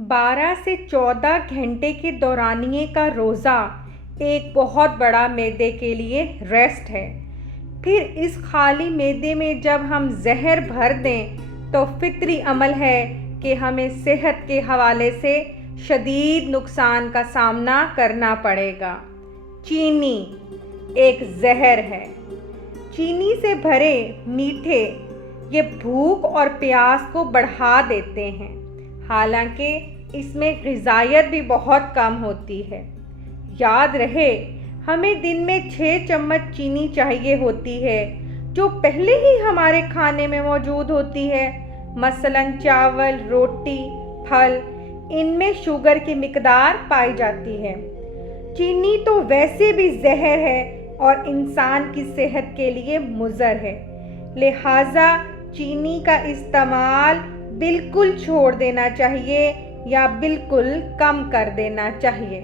12 से 14 घंटे के दौरानिए का रोज़ा एक बहुत बड़ा मैदे के लिए रेस्ट है। फिर इस खाली मैदे में जब हम जहर भर दें तो फितरी अमल है कि हमें सेहत के हवाले से शदीद नुकसान का सामना करना पड़ेगा। चीनी एक जहर है। चीनी से भरे मीठे ये भूख और प्यास को बढ़ा देते हैं, हालांकि इसमें ग़िज़ायत भी बहुत कम होती है। याद रहे, हमें दिन में 6 चम्मच चीनी चाहिए होती है, जो पहले ही हमारे खाने में मौजूद होती है। मसलन चावल, रोटी, फल, इनमें शुगर की मिकदार पाई जाती है। चीनी तो वैसे भी जहर है और इंसान की सेहत के लिए मुज़र है, लिहाजा चीनी का इस्तेमाल बिल्कुल छोड़ देना चाहिए या बिल्कुल कम कर देना चाहिए।